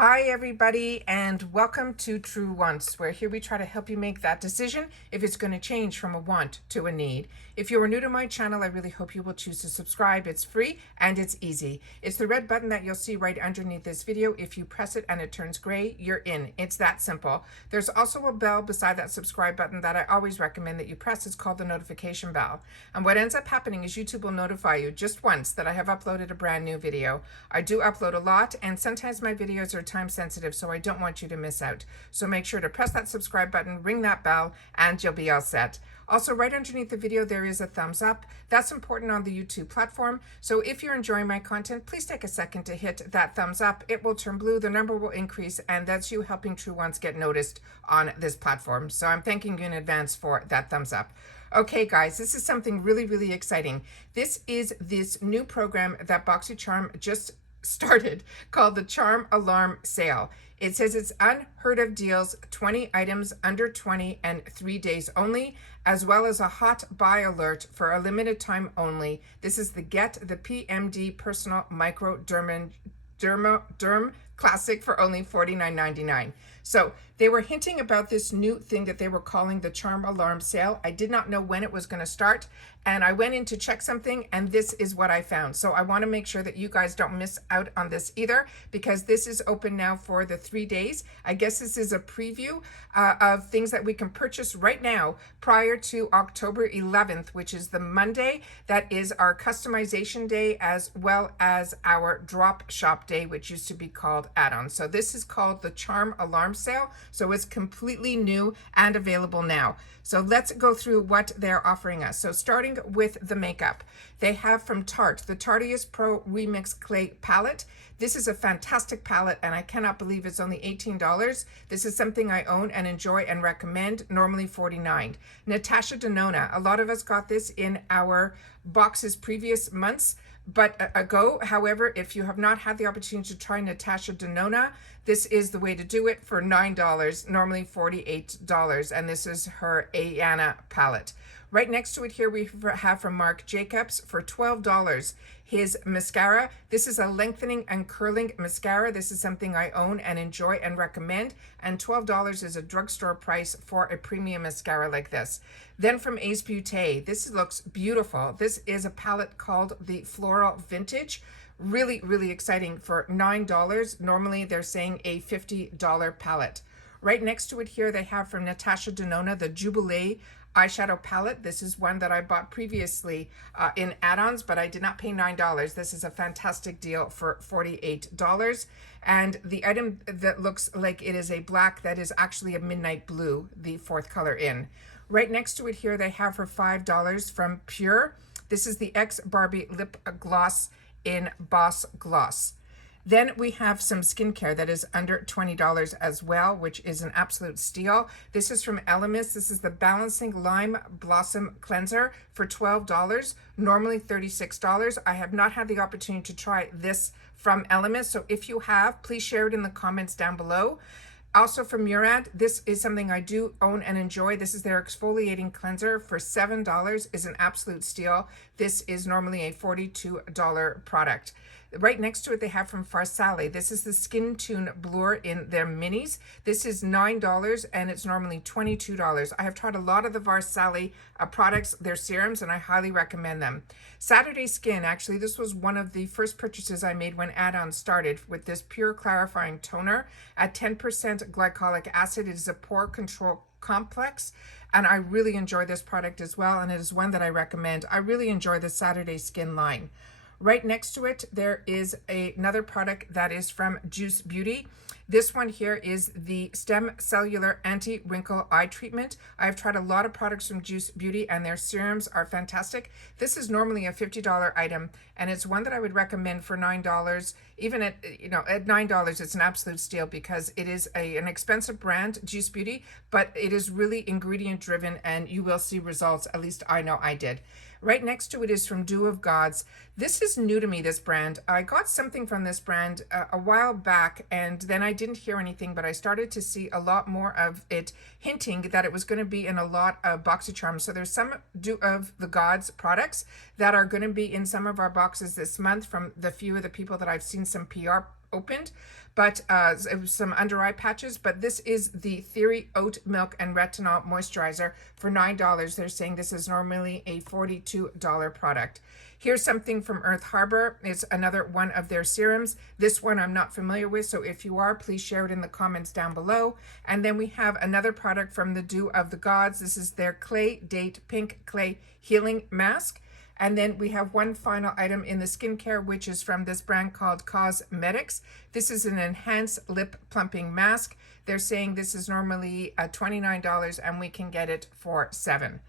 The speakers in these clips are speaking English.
Hi everybody, and welcome to True Wants, where here we try to help you make that decision if it's going to change from a want to a need. If you are new to my channel, I really hope you will choose to subscribe. It's free and it's easy. It's the red button that you'll see right underneath this video. If you press it and it turns gray, you're in. It's that simple. There's also a bell beside that subscribe button that I always recommend that you press. It's called the notification bell. And what ends up happening is YouTube will notify you just once that I have uploaded a brand new video. I do upload a lot, and sometimes my videos are time sensitive, so I don't want you to miss out. So make sure to press that subscribe button, ring that bell, and you'll be all set. Also, right underneath the video, there is a thumbs up. That's important on the YouTube platform. So if you're enjoying my content, please take a second to hit that thumbs up. It will turn blue, the number will increase, and that's you helping True Ones get noticed on this platform. So I'm thanking you in advance for that thumbs up. Okay, guys, this is something really, really exciting. This is this new program that BOXYCHARM just started called the Charm Alarm Sale. It says it's unheard of deals, 20 items under 20 and 3 days only, as well as a hot buy alert for a limited time only. This is the Get the PMD Personal Micro Derm Classic for only $49.99. So they were hinting about this new thing that they were calling the Charm Alarm Sale. I did not know when it was going to start, and I went in to check something, and this is what I found. So I want to make sure that you guys don't miss out on this either, because this is open now for the 3 days. I guess this is a preview of things that we can purchase right now prior to October 11th, which is the Monday. That is our customization day, as well as our drop shop day, which used to be called add-on. So this is called the Charm Alarm Sale. So it's completely new and available now. So let's go through what they're offering us. So starting with the makeup, they have from Tarte, the Tarteist Pro Remix Clay Palette. This is a fantastic palette, and I cannot believe it's only $18. This is something I own and enjoy and recommend, normally $49. Natasha Denona, a lot of us got this in our boxes previous months ago. However, if you have not had the opportunity to try Natasha Denona, this is the way to do it for $9, normally $48, and this is her Ayana palette. Right next to it here we have from Marc Jacobs for $12 his mascara. This is a lengthening and curling mascara. This is something I own and enjoy and recommend, and $12 is a drugstore price for a premium mascara like this. Then from Ace Beauté, this looks beautiful. This is a palette called the Floral Vintage. Really, really exciting for $9. Normally they're saying a $50 palette. Right next to it here they have from Natasha Denona the Jubilee eyeshadow palette. This is one that I bought previously in add-ons, but I did not pay $9. This is a fantastic deal for $48. And the item that looks like it is a black, that is actually a midnight blue, the fourth color in. Right next to it here they have for $5 from Pure. This is the X Barbie Lip Gloss in Boss Gloss. Then we have some skincare that is under $20 as well, which is an absolute steal. This is from Elemis. This is the Balancing Lime Blossom Cleanser for $12, normally $36. I have not had the opportunity to try this from Elemis, so if you have, please share it in the comments down below. Also from Murad, this is something I do own and enjoy. This is their Exfoliating Cleanser for $7, is an absolute steal. This is normally a $42 product. Right next to it, they have from Farsali. This is the Skin Tune Blur in their minis. This is $9 and it's normally $22. I have tried a lot of the Farsali products, their serums, and I highly recommend them. Saturday Skin, actually, this was one of the first purchases I made when add-on started with this Pure Clarifying Toner at 10% glycolic acid. It is a pore control complex, and I really enjoy this product as well, and it is one that I recommend. I really enjoy the Saturday Skin line. Right next to it, there is another product that is from Juice Beauty. This one here is the Stem Cellular Anti-Wrinkle Eye Treatment. I've tried a lot of products from Juice Beauty, and their serums are fantastic. This is normally a $50 item, and it's one that I would recommend for $9. Even at $9, it's an absolute steal because it is an expensive brand, Juice Beauty, but it is really ingredient driven, and you will see results. At least I know I did. Right next to it is from Dew of Gods. This is new to me, this brand. I got something from this brand a while back, and then I didn't hear anything, but I started to see a lot more of it hinting that it was going to be in a lot of BOXYCHARM. So there's some Dew of the Gods products that are going to be in some of our boxes this month from the few of the people that I've seen some PR opened. but it was some under eye patches. But this is the Theory Oat Milk and Retinol Moisturizer for $9. They're saying this is normally a $42 product. Here's something from Earth Harbor. It's another one of their serums. This one I'm not familiar with, so if you are, please share it in the comments down below. And then we have another product from the Dew of the Gods. This is their Clay Date Pink Clay Healing Mask. And then we have one final item in the skincare, which is from this brand called Cosmetics. This is an enhanced lip plumping mask. They're saying this is normally $29 and we can get it for $7.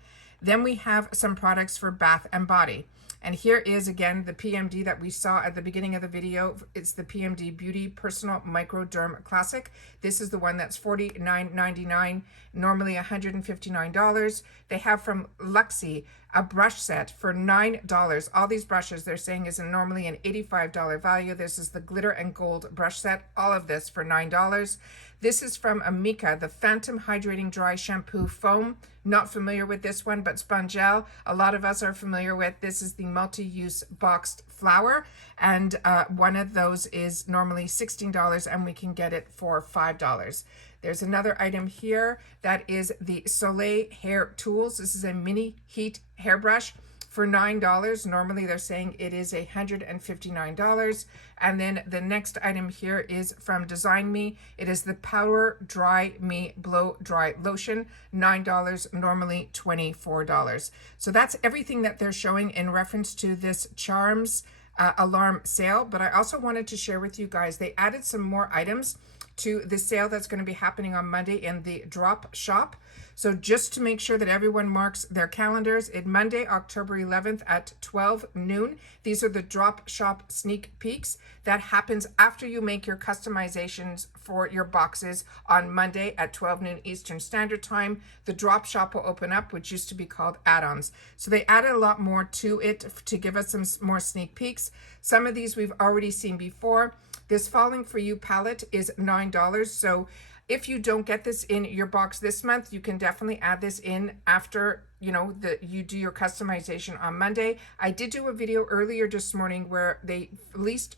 Then we have some products for Bath and Body. And here is again the PMD that we saw at the beginning of the video. It's the PMD Beauty Personal Microderm Classic. This is the one that's $49.99, normally $159. They have from Luxie a brush set for $9. All these brushes they're saying is normally an $85 value. This is the glitter and gold brush set. All of this for $9. This is from Amika, the Phantom Hydrating Dry Shampoo Foam. Not familiar with this one, but Spongel, a lot of us are familiar with. This is the multi-use boxed flower, and one of those is normally $16 and we can get it for $5. There's another item here that is the Soleil Hair Tools. This is a mini heat hairbrush for $9. Normally they're saying it is $159. And then the next item here is from Design Me. It is the Powder Dry Me Blow Dry Lotion, $9, normally $24. So that's everything that they're showing in reference to this Charms alarm sale. But I also wanted to share with you guys, they added some more items to the sale that's going to be happening on Monday in the drop shop. So just to make sure that everyone marks their calendars, it's Monday, October 11th at 12 noon. These are the drop shop sneak peeks. That happens after you make your customizations for your boxes on Monday at 12 noon Eastern Standard Time. The drop shop will open up, which used to be called add-ons. So they added a lot more to it to give us some more sneak peeks. Some of these we've already seen before. This Falling For You palette is $9. So if you don't get this in your box this month, you can definitely add this in after, you know, you do your customization on Monday. I did do a video earlier this morning where they released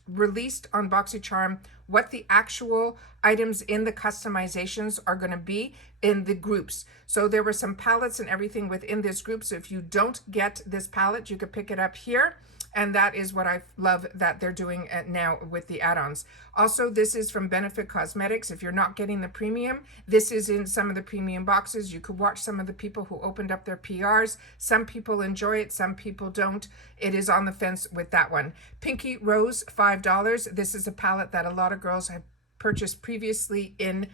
on BOXYCHARM what the actual items in the customizations are going to be in the groups. So there were some palettes and everything within this group. So if you don't get this palette, you could pick it up here. And that is what I love that they're doing now with the add-ons. Also, this is from Benefit Cosmetics. If you're not getting the premium, this is in some of the premium boxes. You could watch some of the people who opened up their PRs. Some people enjoy it, some people don't. It is on the fence with that one. Pinky Rose, $5. This is a palette that a lot of girls have purchased previously in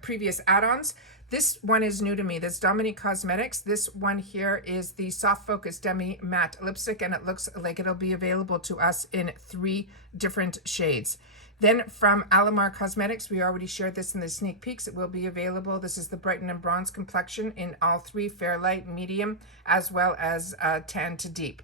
previous add-ons. This one is new to me. This Dominique Cosmetics. This one here is the Soft Focus Demi Matte Lipstick, and it looks like it'll be available to us in 3 different shades. Then from Alamar Cosmetics, we already shared this in the sneak peeks. It will be available. This is the Brighten and Bronze Complexion in all 3, fair, light, medium, as well as tan to deep.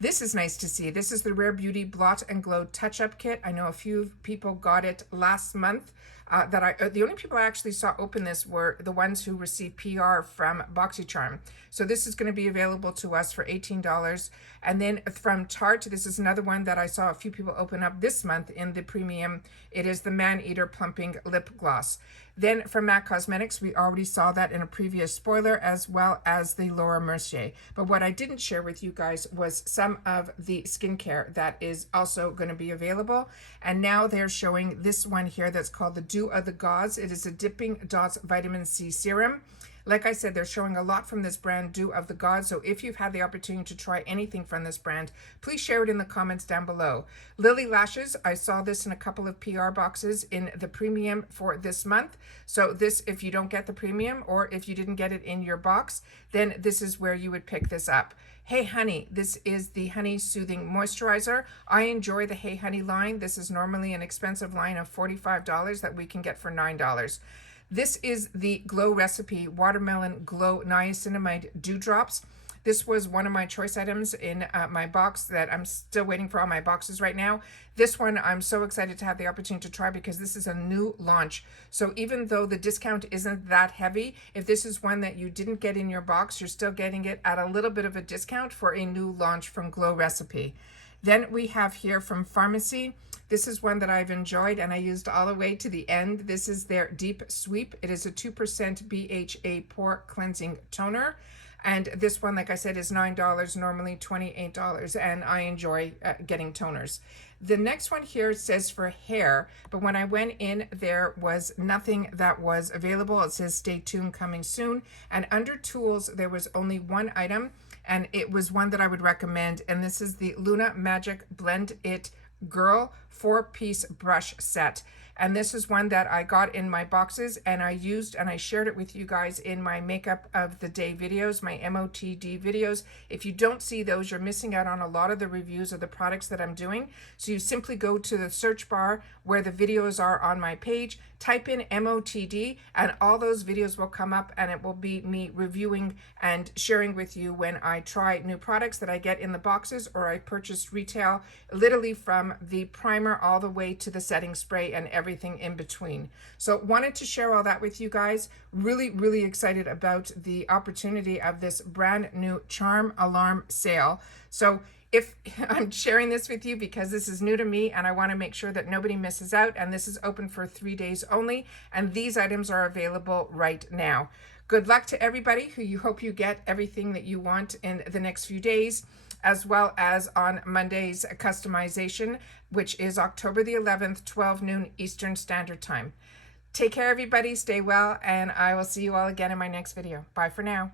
This is nice to see. This is the Rare Beauty Blot and Glow Touch-Up Kit. I know a few people got it last month. The only people I actually saw open this were the ones who received PR from BOXYCHARM. So this is going to be available to us for $18. And then from Tarte, this is another one that I saw a few people open up this month in the premium. It is the Man Eater Plumping Lip Gloss. Then from MAC Cosmetics, we already saw that in a previous spoiler, as well as the Laura Mercier. But what I didn't share with you guys was some of the skincare that is also going to be available. And now they're showing this one here that's called the Dew of the Gods. It is a Dipping Dots Vitamin C Serum. Like I said, they're showing a lot from this brand, Dew of the Gods. So if you've had the opportunity to try anything from this brand, please share it in the comments down below. Lily Lashes, I saw this in a couple of PR boxes in the premium for this month. So this, if you don't get the premium or if you didn't get it in your box, then this is where you would pick this up. Hey Honey, this is the Honey Soothing Moisturizer. I enjoy the Hey Honey line. This is normally an expensive line of $45 that we can get for $9. This is the Glow Recipe Watermelon Glow Niacinamide Dewdrops. This was one of my choice items in my box that I'm still waiting for all my boxes right now. This one I'm so excited to have the opportunity to try because this is a new launch. So even though the discount isn't that heavy, if this is one that you didn't get in your box, you're still getting it at a little bit of a discount for a new launch from Glow Recipe. Then we have here from Pharmacy. This is one that I've enjoyed and I used all the way to the end. This is their Deep Sweep. It is a 2% BHA Pore Cleansing Toner. And this one, like I said, is $9, normally $28, and I enjoy getting toners. The next one here says for hair, but when I went in, there was nothing that was available. It says stay tuned, coming soon. And under tools, there was only one item, and it was one that I would recommend. And this is the Luna Magic Blend It Girl 4-piece brush set. And this is one that I got in my boxes and I used, and I shared it with you guys in my makeup of the day videos, my MOTD videos. If you don't see those, you're missing out on a lot of the reviews of the products that I'm doing. So you simply go to the search bar where the videos are on my page, type in MOTD, and all those videos will come up, and it will be me reviewing and sharing with you when I try new products that I get in the boxes or I purchase retail, literally from the primer all the way to the setting spray and everything in between. So wanted to share all that with you guys. Really excited about the opportunity of this brand new Charm Alarm sale. So if I'm sharing this with you because this is new to me and I want to make sure that nobody misses out, and this is open for 3 days only, and these items are available right now. Good luck to everybody who you hope you get everything that you want in the next few days, as well as on Monday's customization, which is October the 11th, 12 noon Eastern Standard Time. Take care, everybody. Stay well, and I will see you all again in my next video. Bye for now.